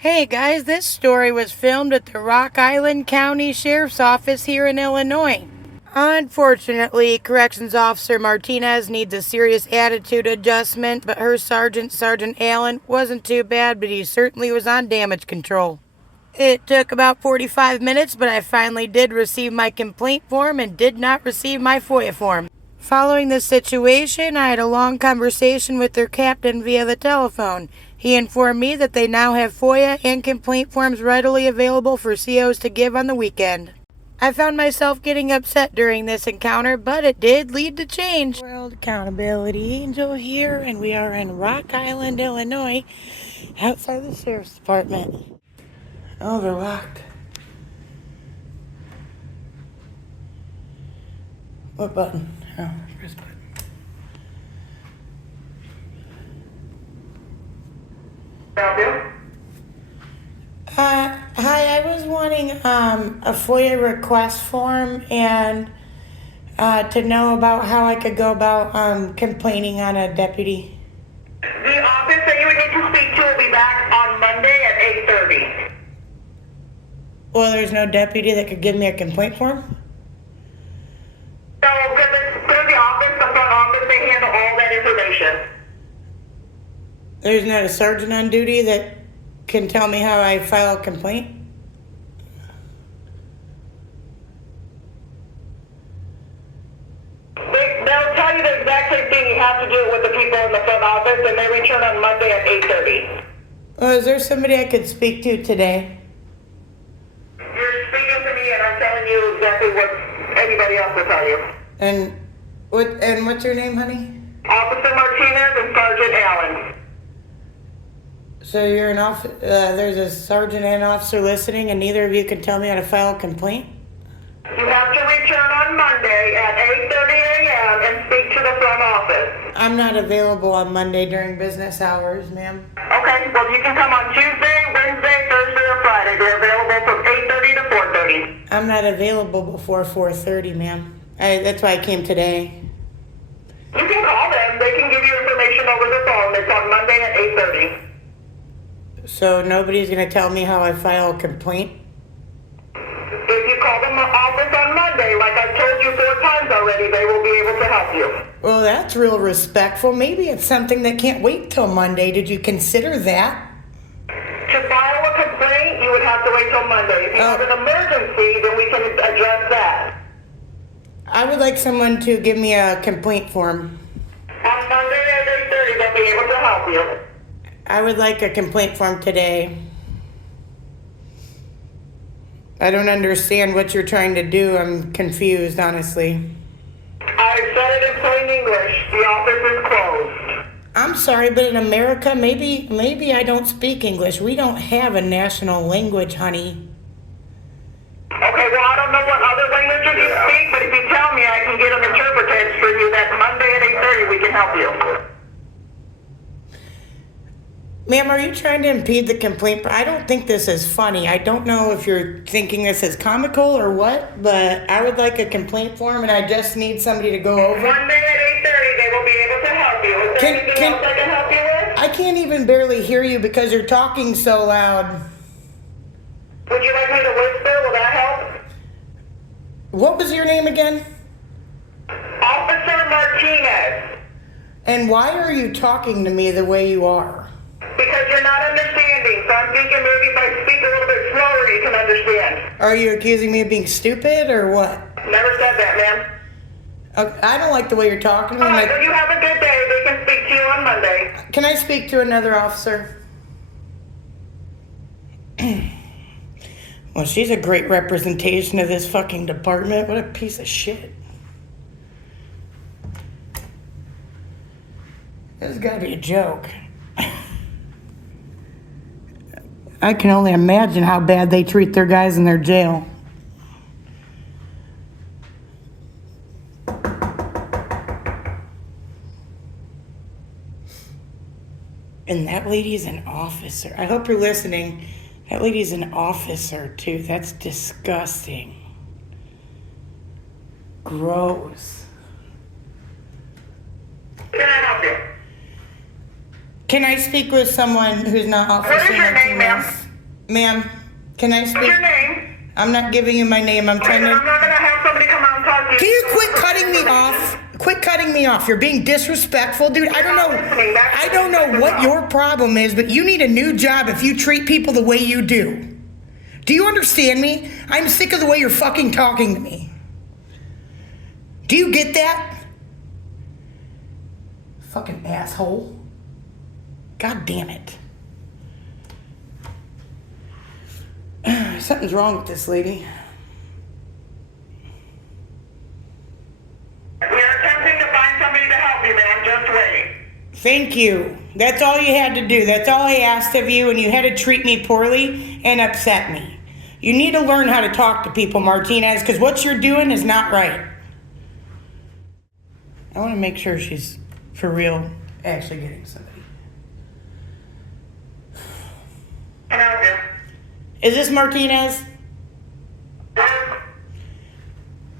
Hey guys, this story was filmed at the Rock Island County Sheriff's Office here in Illinois. Unfortunately, Corrections Officer Martinez needs a serious attitude adjustment, but her Sergeant Allen, wasn't too bad, but he certainly was on damage control. It took about 45 minutes, but I finally did receive my complaint form and did not receive my FOIA form. Following this situation, I had a long conversation with their captain via the telephone. He informed me that they now have FOIA and complaint forms readily available for COs to give on the weekend. I found myself getting upset during this encounter, but it did lead to change. World Accountability Angel here, and we are in Rock Island, Illinois, outside the Sheriff's Department. Oh, they're locked. What button? Oh, press button. Hi, I was wanting a FOIA request form and to know about how I could go about complaining on a deputy. The office that you would need to speak to will be back on Monday at 8:30. Well, there's no deputy that could give me a complaint form? So, because it's go to the office, the front office, they handle all that information. There's not a sergeant on duty that can tell me how I file a complaint? They'll tell you the exact same thing. You have to do it with the people in the front office, and they return on Monday at 8:30. Oh, is there somebody I could speak to today? You're speaking to me, and I'm telling you exactly what anybody else will tell you. And what's your name, honey? Officer Martinez and Sergeant Allen. So you're there's a sergeant and officer listening, and neither of you can tell me how to file a complaint? You have to return on Monday at 8:30 a.m. and speak to the front office. I'm not available on Monday during business hours, ma'am. Okay, well you can come on Tuesday, Wednesday, Thursday, or Friday. They're available from 8:30 to 4:30. I'm not available before 4:30, ma'am. That's why I came today. You can call them. They can give you information over the phone. It's on Monday at 8:30. So nobody's going to tell me how I file a complaint? If you call them office on Monday, like I've told you 4 times already, they will be able to help you. Well, that's real respectful. Maybe it's something that can't wait till Monday. Did you consider that? To file a complaint, you would have to wait till Monday. If you have an emergency, then we can address that. I would like someone to give me a complaint form. On Monday at 8:30, they'll be able to help you. I would like a complaint form today. I don't understand what you're trying to do. I'm confused, honestly. I said it in plain English. The office is closed. I'm sorry, but in America, maybe I don't speak English. We don't have a national language, honey. Okay, well, I don't know what other languages you speak, but if you tell me, I can get an interpreter for you that Monday at 8:30 we can help you. Ma'am, are you trying to impede the complaint? I don't think this is funny. I don't know if you're thinking this is comical or what, but I would like a complaint form, and I just need somebody to go over. Monday at 8:30, they will be able to help you. Is there anything else I can help you with? I can't even barely hear you because you're talking so loud. Would you like me to whisper? Will that help? What was your name again? Officer Martinez. And why are you talking to me the way you are? Because you're not understanding, so I'm thinking maybe if I speak a little bit slower, you can understand. Are you accusing me of being stupid or what? Never said that, ma'am. I don't like the way you're talking to me. All right, well, you have a good day. They can speak to you on Monday. Can I speak to another officer? Well, she's a great representation of this fucking department. What a piece of shit. This has got to be a joke. I can only imagine how bad they treat their guys in their jail. And that lady's an officer. I hope you're listening. That lady's an officer, too. That's disgusting. Gross. Can I help you? Can I speak with someone who's not Officer What is your name, Martinez? ma'am? Ma'am, can I What's speak? your name? I'm not giving you my name. I'm trying I'm to... not gonna have somebody come out and talk to you. Can you quit cutting me off? Quit cutting me off. You're being disrespectful, dude. I don't know what your problem is, but you need a new job if you treat people the way you do. Do you understand me? I'm sick of the way you're fucking talking to me. Do you get that? Fucking asshole. God damn it. Something's wrong with this lady. We are attempting to find somebody to help you, ma'am. Just wait. Thank you. That's all you had to do. That's all I asked of you, and you had to treat me poorly and upset me. You need to learn how to talk to people, Martinez, because what you're doing is not right. I want to make sure she's, for real, actually getting somebody. Can I help you? Is this Martinez?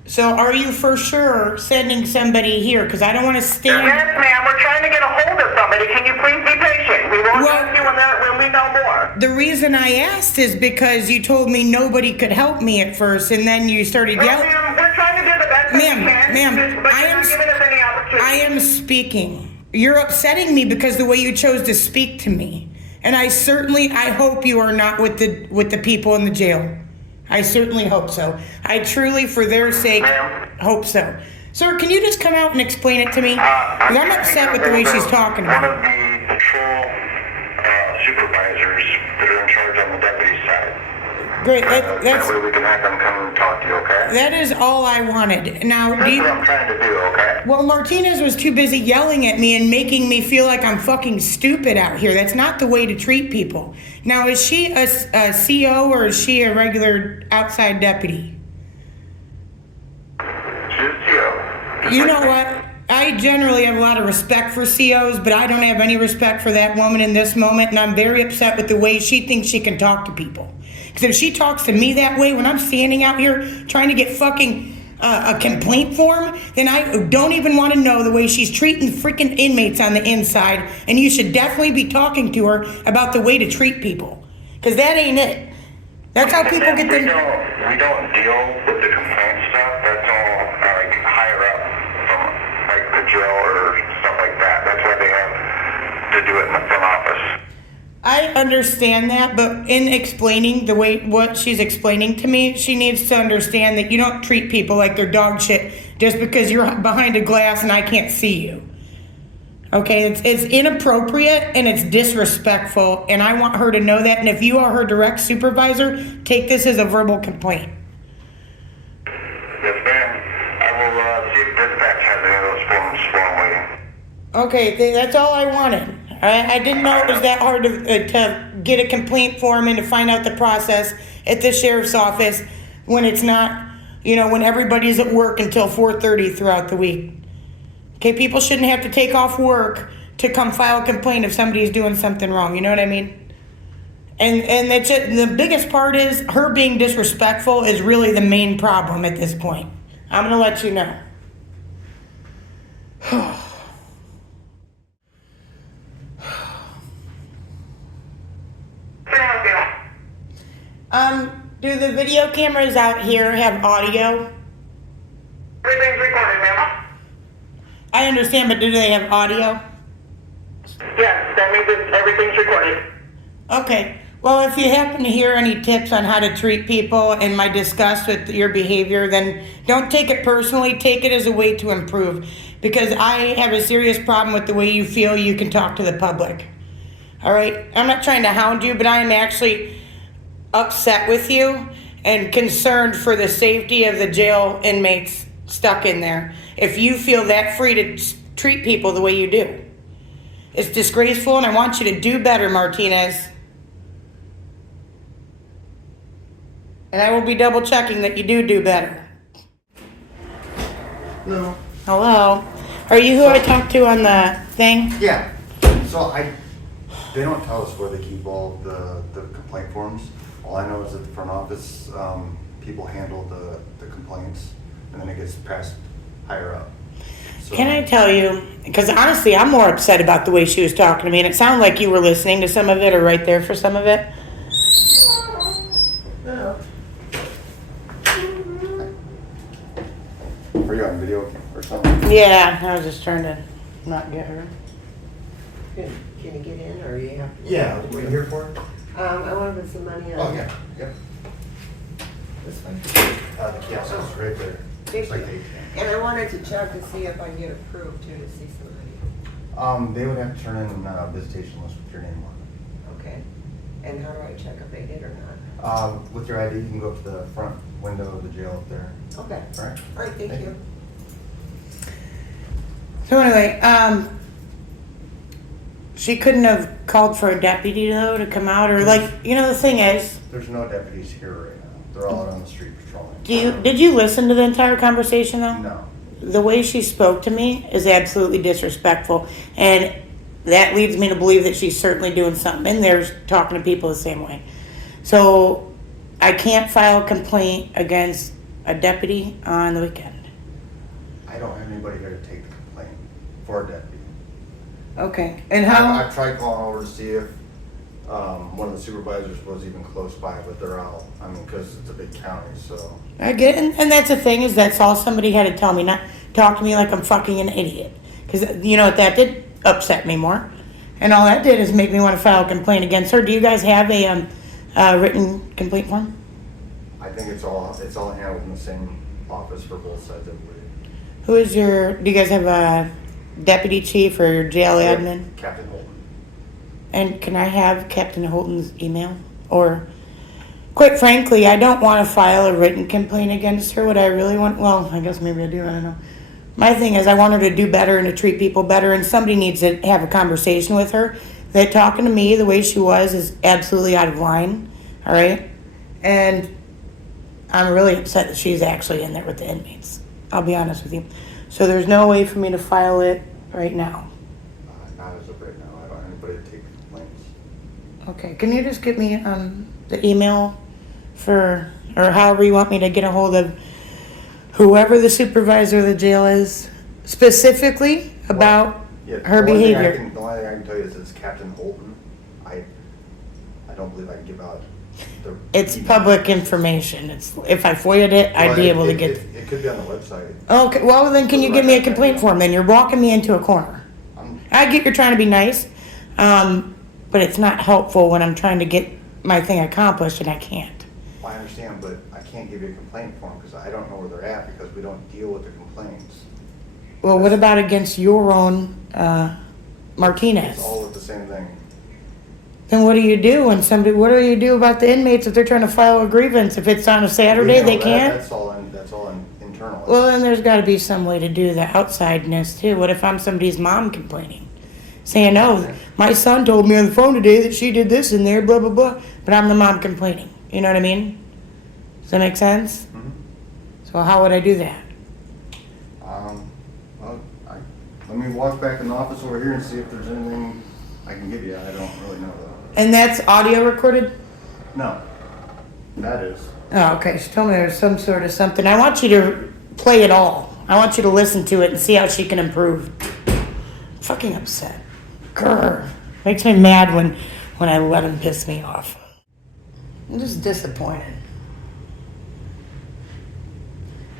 So are you for sure sending somebody here? Because I don't want to stand... Yes, ma'am. We're trying to get a hold of somebody. Can you please be patient? We won't help you when we know more. The reason I asked is because you told me nobody could help me at first, and then you started yelling... Ma'am, we're trying to do the best we can. Ma'am, but you're not giving us any opportunity. I am speaking. You're upsetting me because the way you chose to speak to me. And I hope you are not with the people in the jail. I certainly hope so. I truly, for their sake, hope so. Sir, can you just come out and explain it to me? Because I'm upset with the way she's talking about One of the patrol supervisors that are in charge on the deputy side. Great. That way we can have them come and talk to you, okay? That is all I wanted. Now, That's what I'm trying to do, okay? Well, Martinez was too busy yelling at me and making me feel like I'm fucking stupid out here. That's not the way to treat people. Now, is she a CO or is she a regular outside deputy? She's a CO. You know what? I generally have a lot of respect for COs, but I don't have any respect for that woman in this moment, and I'm very upset with the way she thinks she can talk to people. Because if she talks to me that way when I'm standing out here trying to get fucking a complaint form, then I don't even want to know the way she's treating freaking inmates on the inside, and you should definitely be talking to her about the way to treat people. Because that ain't it. That's how people get them... We don't deal with the complaint stuff. That's all like higher up from like the jail or stuff like that. That's why they have to do it in the front office. I understand that, but in explaining the way what she's explaining to me, she needs to understand that you don't treat people like they're dog shit just because you're behind a glass and I can't see you. Okay, it's inappropriate and it's disrespectful, and I want her to know that. And if you are her direct supervisor, take this as a verbal complaint. Yes, ma'am. I will see if dispatch has any of those forms for them waiting. Okay, that's all I wanted. I didn't know it was that hard to get a complaint form and to find out the process at the sheriff's office when it's not, when everybody's at work until 4:30 throughout the week. Okay, people shouldn't have to take off work to come file a complaint if somebody's doing something wrong. You know what I mean? And that's it. The biggest part is her being disrespectful is really the main problem at this point. I'm going to let you know. Do the video cameras out here have audio? Everything's recorded, ma'am. I understand, but do they have audio? Yes, that means everything's recorded. Okay. Well, if you happen to hear any tips on how to treat people and my disgust with your behavior, then don't take it personally. Take it as a way to improve. Because I have a serious problem with the way you feel you can talk to the public. All right? I'm not trying to hound you, but I am actually upset with you and concerned for the safety of the jail inmates stuck in there. If you feel that free to treat people the way you do. It's disgraceful, and I want you to do better, Martinez. And I will be double checking that you do better. No. Hello? Are you who I talked to on the thing? Yeah. So they don't tell us where they keep all the complaint forms. All I know is that the front office people handle the complaints, and then it gets passed higher up. So, Can I tell you, because honestly, I'm more upset about the way she was talking to me, and it sounded like you were listening to some of it or right there for some of it. Are you on video or something? Yeah, I was just trying to not get her. Can you get in, or you have? Yeah, what are you here for? I want to put some money on. Oh, yeah, yep. This one. The kiosk is right there. Thank It's like you. they, And I wanted to check to see if I can get approved too, to see somebody. they would have to turn in a visitation list with your name on it. Okay. And how do I check if they did or not? With your ID, you can go up to the front window of the jail up there. Okay. All right? All right, thank you. So anyway, she couldn't have called for a deputy though to come out, or like, you know, the thing is, There's no deputies here right now. They're all out on the street patrolling. did you listen to the entire conversation though? No. The way she spoke to me is absolutely disrespectful, and that leads me to believe that she's certainly doing something in there, talking to people the same way. So I can't file a complaint against a deputy on the weekend. I don't have anybody here to take the complaint for a deputy. Okay, and I've tried calling over to see if one of the supervisors was even close by, but they're out. I mean, because it's a big county, so. I get it, and that's the thing, is that's all somebody had to tell me, not talk to me like I'm fucking an idiot. Because you know what, that did upset me more. And all that did is make me want to file a complaint against her. Do you guys have a written complaint form? I think it's all handled in the same office for both sides, I believe. Who is do you guys have a deputy chief or jail admin? Captain Holten. And can I have Captain Holten's email? Or, quite frankly, I don't want to file a written complaint against her. What I really want, well, I guess maybe I do, I don't know. My thing is I want her to do better and to treat people better, and somebody needs to have a conversation with her. That talking to me the way she was is absolutely out of line, all right? And I'm really upset that she's actually in there with the inmates. I'll be honest with you. So there's no way for me to file it right now. Not as of right now. I don't have anybody to take the complaints. Okay, can you just give me the email for, or however you want me to get a hold of whoever the supervisor of the jail is, specifically about her The only thing behavior? the only thing I can tell you is it's Captain Holten. I don't believe I can give out the. It's email. public information. It's, if I FOIA'd it, I'd Well, be able to it- get. It could be on the website. Okay, well then can you give me a complaint form then? You're walking me into a corner. I get you're trying to be nice, but it's not helpful when I'm trying to get my thing accomplished and I can't. I understand, but I can't give you a complaint form because I don't know where they're at because we don't deal with the complaints. Well, what about against your own Martinez? It's all with the same thing. Then what do you do when somebody, what do you do about the inmates if they're trying to file a grievance? If it's on a Saturday, We know they that. can't? That's all internal. Well, then there's gotta be some way to do the outsideness too. What if I'm somebody's mom complaining? Saying, oh, my son told me on the phone today that she did this in there, blah, blah, blah. But I'm the mom complaining. You know what I mean? Does that make sense? Mhm. So how would I do that? Well, let me walk back in the office over here and see if there's anything I can give you. I don't really know though. And that's audio recorded? No, that is. Oh, okay. She told me there was some sort of something. I want you to play it all. I want you to listen to it and see how she can improve. I'm fucking upset. Grr. Makes me mad when I let him piss me off. I'm just disappointed.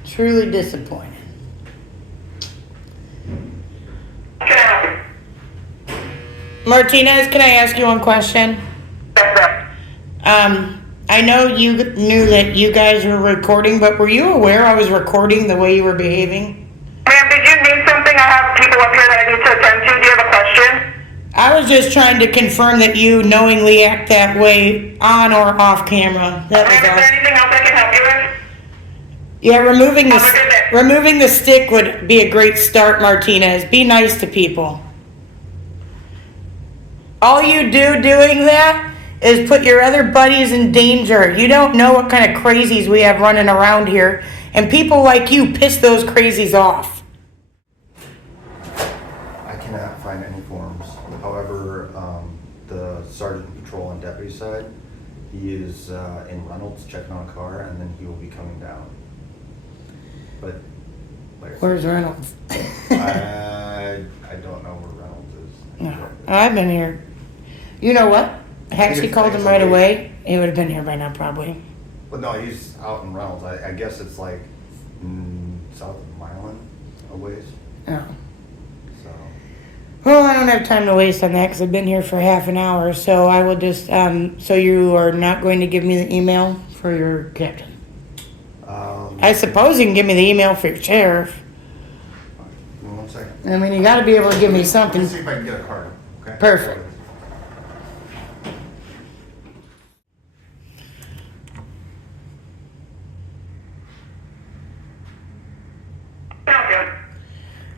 Truly disappointed. Can I help you? Martinez, can I ask you one question? Yes, ma'am. I know you knew that you guys were recording, but were you aware I was recording the way you were behaving? Ma'am, did you need something? I have people up here that I need to attend to. Do you have a question? I was just trying to confirm that you knowingly act that way on or off camera. That was Ma'am, is all. there anything else I can help you with? Yeah, Have a good day. removing the stick would be a great start, Martinez. Be nice to people. All you doing that is put your other buddies in danger. You don't know what kind of crazies we have running around here, and people like you piss those crazies off. I cannot find any forms. However, the sergeant patrol on deputy side, he is in Reynolds checking on a car, and then he will be coming down. But like I said, Where's Reynolds? I don't know where Reynolds is. No, I've been here. You know what? I actually called him right away. He would have been here by now, probably. But no, he's out in Reynolds. I guess it's like south of Milan a ways. Oh. So Well, I don't have time to waste on that because I've been here for half an hour. So I will just, so you are not going to give me the email for your captain? I suppose you can give me the email for your sheriff. give me 1 second. I mean, you got to be able to give me Let something. me see if I can get a card. Okay. Perfect.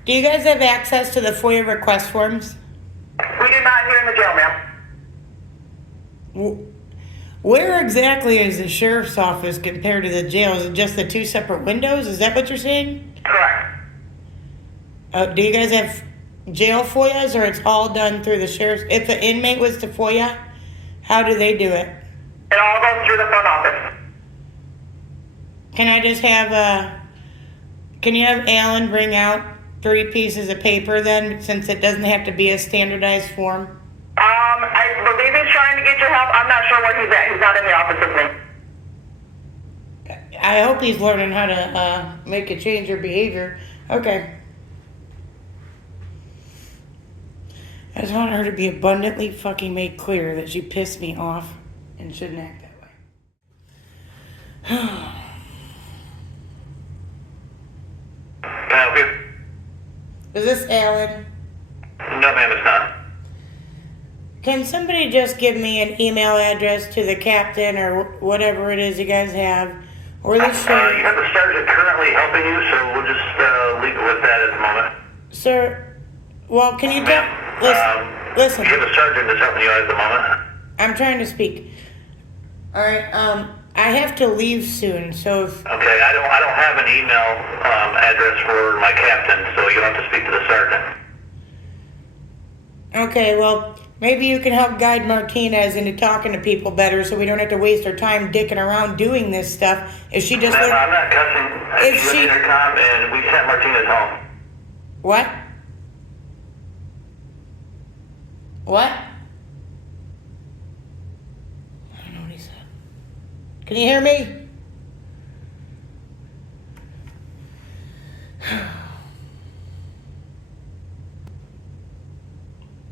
Do you guys have access to the FOIA request forms? We do not here in the jail, ma'am. Where exactly is the sheriff's office compared to the jail? Is it just the two separate windows? Is that what you're saying? Correct. Do you guys have jail FOIAs, or it's all done through the sheriff's? If an inmate was to FOIA, how do they do it? It all goes through the front office. Can I just have can you have Alan bring out 3 pieces of paper then, since it doesn't have to be a standardized form? I believe he's trying to get your help. I'm not sure where he's at. He's not in the office with me. I hope he's learning how to make a change or behavior. Okay. I just want her to be abundantly fucking made clear that she pissed me off and shouldn't act that way. Can I help you? Is this Alan? No, ma'am, it's not. Can somebody just give me an email address to the captain or whatever it is you guys have? Or the You sheriff? have the sergeant currently helping you, so we'll just leave it with that at the moment. Sir, well, can you tell... Ma'am, Listen, you have the sergeant that's helping you at the moment. I'm trying to speak. All right, I have to leave soon, so if... Okay, I don't have an email address for my captain, so you'll have to speak to the sergeant. Okay, well, maybe you can help guide Martinez into talking to people better so we don't have to waste our time dicking around doing this stuff. If she just... Ma'am, I'm not cussing. If She was she- intercom, and we sent Martinez home. What? What? I don't know what he said. Can you hear me?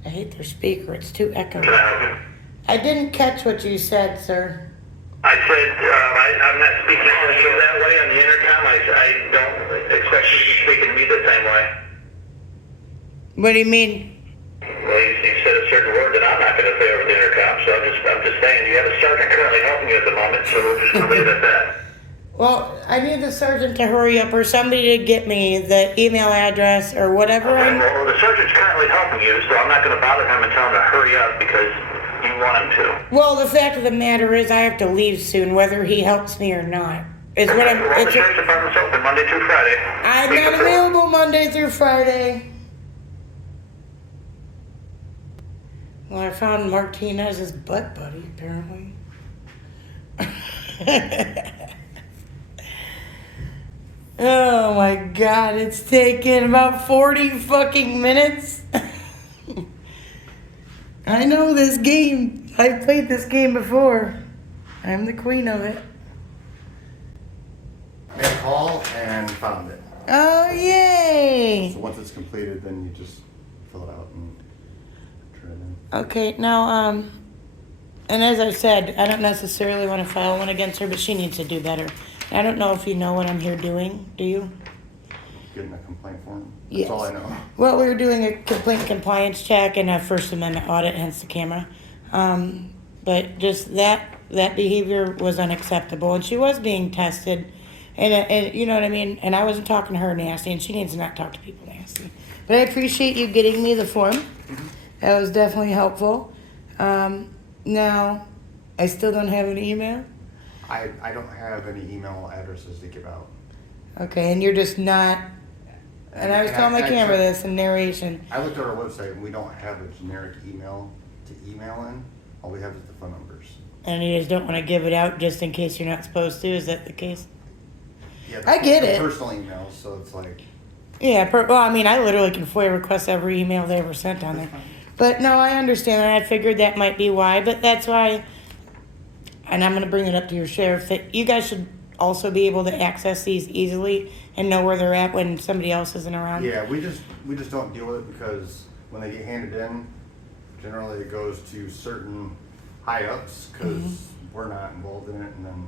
I hate their speaker. It's too echoey. Can I help you? I didn't catch what you said, sir. I said, I'm not speaking to you that way on the intercom. I don't expect you to be speaking to me the same way. What do you mean? Well, you said a certain word that I'm not going to say over the intercom, so I'm just saying you have a sergeant currently helping you at the moment, so we'll just leave it at that. Well, I need the sergeant to hurry up or somebody to get me the email address or whatever. Okay, well, the sergeant's currently helping you, so I'm not going to bother him and tell him to hurry up because you want him to. Well, the fact of the matter is I have to leave soon, whether he helps me or not. Is what I'm... Well, the sheriff's department's open Monday through Friday. I'm not available Monday through Friday. Well, I found Martinez's butt buddy, apparently. Oh my god, it's taken about 40 fucking minutes. I know this game. I've played this game before. I'm the queen of it. Made a call and found it. Oh, yay! So once it's completed, then you just fill it out and turn it in. Okay, now, and as I said, I don't necessarily want to file one against her, but she needs to do better. I don't know if you know what I'm here doing, do you? Getting a complaint form. That's Yes. all I know. Well, we were doing a complaint compliance check and a First Amendment audit, hence the camera. But just that behavior was unacceptable, and she was being tested, and you know what I mean. And I wasn't talking to her nasty, and she needs to not talk to people nasty. But I appreciate you getting me the form. Mm-hmm. That was definitely helpful. Now, I still don't have an email. I don't have any email addresses to give out. Okay, and you're just not. And I was telling my camera this in narration. I looked at our website and we don't have a generic email to email in. All we have is the phone numbers. And you just don't want to give it out just in case you're not supposed to. Is that the case? Yeah, I get the it. Personal emails, so it's like. Yeah, well, I mean, I literally can FOIA request every email they ever sent on there. But no, I understand that. I figured that might be why, but that's why and I'm going to bring it up to your sheriff, that you guys should also be able to access these easily and know where they're at when somebody else isn't around. Yeah, we just don't deal with it because when they get handed in, generally it goes to certain high ups because we're not involved in it, and then.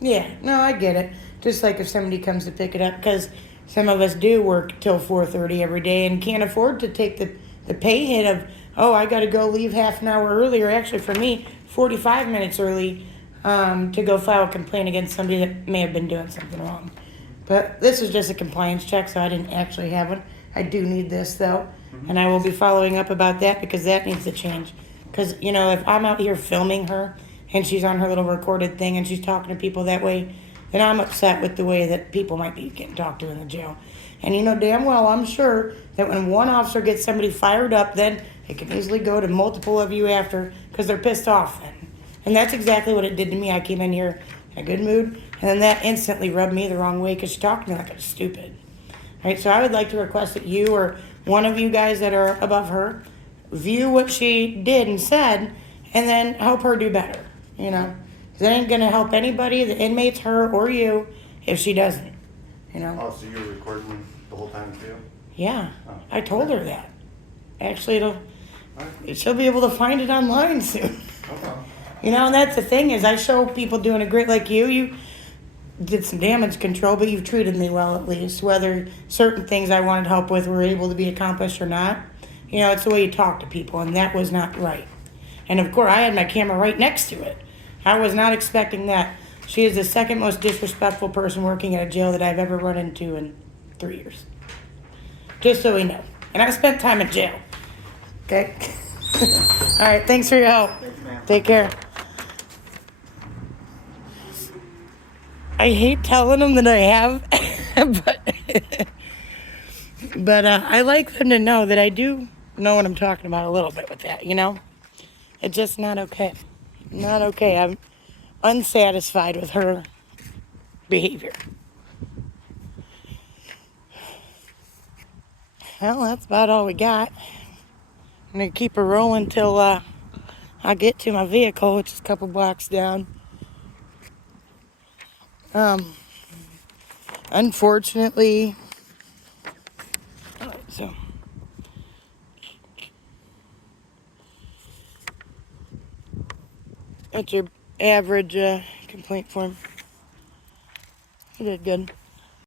Yeah, no, I get it. Just like if somebody comes to pick it up, because some of us do work till 4:30 every day and can't afford to take the pay hit of, oh, I got to go leave half an hour earlier. Actually, for me, 45 minutes early to go file a complaint against somebody that may have been doing something wrong. But this is just a compliance check, so I didn't actually have one. I do need this, though, and I will be following up about that because that needs to change. Because, you know, if I'm out here filming her and she's on her little recorded thing and she's talking to people that way, then I'm upset with the way that people might be getting talked to in the jail. And you know damn well, I'm sure that when one officer gets somebody fired up, then it can easily go to multiple of you after because they're pissed off then. And that's exactly what it did to me. I came in here in a good mood, and then that instantly rubbed me the wrong way because she talked to me like I was stupid. Right? So I would like to request that you or one of you guys that are above her view what she did and said, and then help her do better. You know, because it ain't gonna help anybody, the inmates, her, or you, if she doesn't. You know. Oh, so you were recording the whole time too? Yeah, Oh. I told her that. Actually, she'll be able to find it online soon. Okay. You know, and that's the thing is I show people doing a great like you. You did some damage control, but you've treated me well at least. Whether certain things I wanted help with were able to be accomplished or not, you know, it's the way you talk to people, and that was not right. And of course, I had my camera right next to it. I was not expecting that. She is the second most disrespectful person working at a jail that I've ever run into in 3 years. Just so we know. And I spent time in jail. Okay? All right, thanks for your help. Thanks, ma'am. Take care. I hate telling them that I have, but I like them to know that I do know what I'm talking about a little bit with that, you know? It's just not okay. Not okay. I'm unsatisfied with her behavior. Well, that's about all we got. I'm going to keep her rolling till I get to my vehicle, which is a couple blocks down. Unfortunately, so that's your average complaint form. You did good.